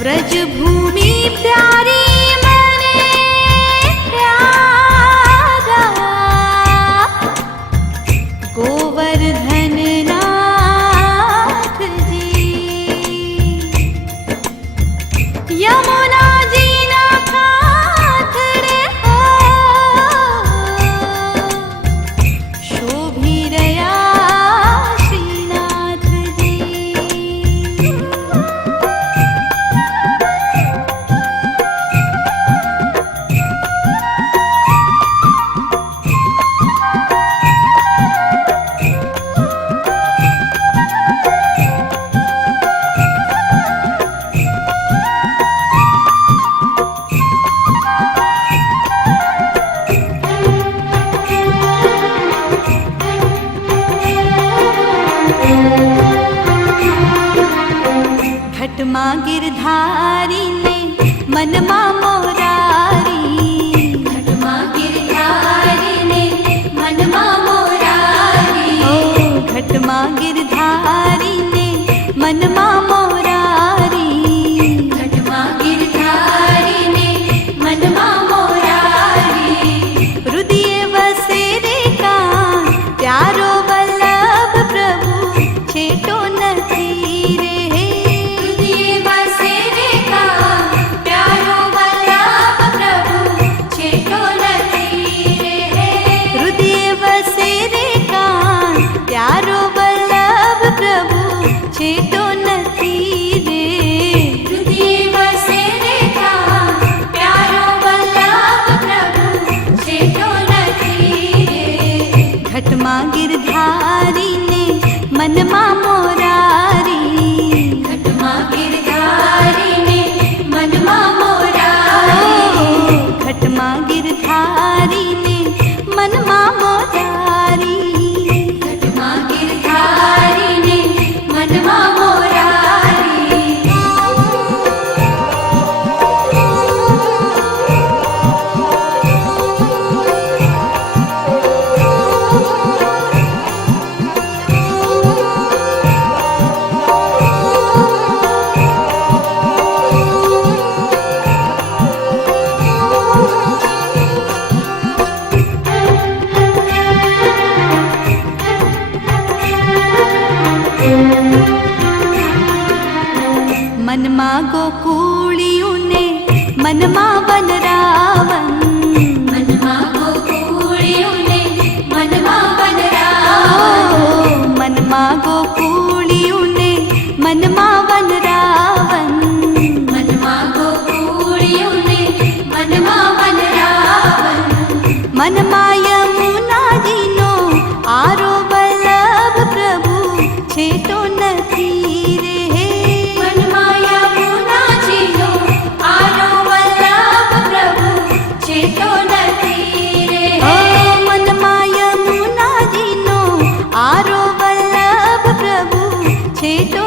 व्रज भूमि प्यारी मने प्यारा, गोवर्धन नाथ जी। यमुना जी ना खाथड़े हो शोभी रया श्रीनाथ जी। घटमा गिरधारी ने मनमा मोरारी, घटमा गिरधारी ने मनमा मोरारी, ओ घटमा गिरधारी ने मनमा मोरारी, घटमा गिरधारी ने मनमा मोरारी। हृदय बसे रे का प्यारो वल्लभ प्रभु छेटो નથી રે। प्यारो वल्लभ प्रभु छेटो નથી રે। हृदय बसे रे का प्यारो वल्लभ प्रभु छेटो નથી रे। घटमा गिरधारी ने मनमा मोरारी, घटमा गिरधारी ने मनमा मोरारी, घटमा गिरधारी ने मनमा मोरारी, मनमा मोरारी। मनमा गोकुळियों ने मनमा बनरावन, मनमा गोकुळियों ने मनमा बनरावन, मनमा गोकुळियों ने मनमा बनरावन, मनमा गोकुळियों ने मनमा बनरावन। मनमा यमुना जी नो आरो वल्लभ प्रभु छेटो નથી રે। छेटो નથી રે। મनमा યમુના જી નો આરો વલ્લભ પ્રભુ છેટો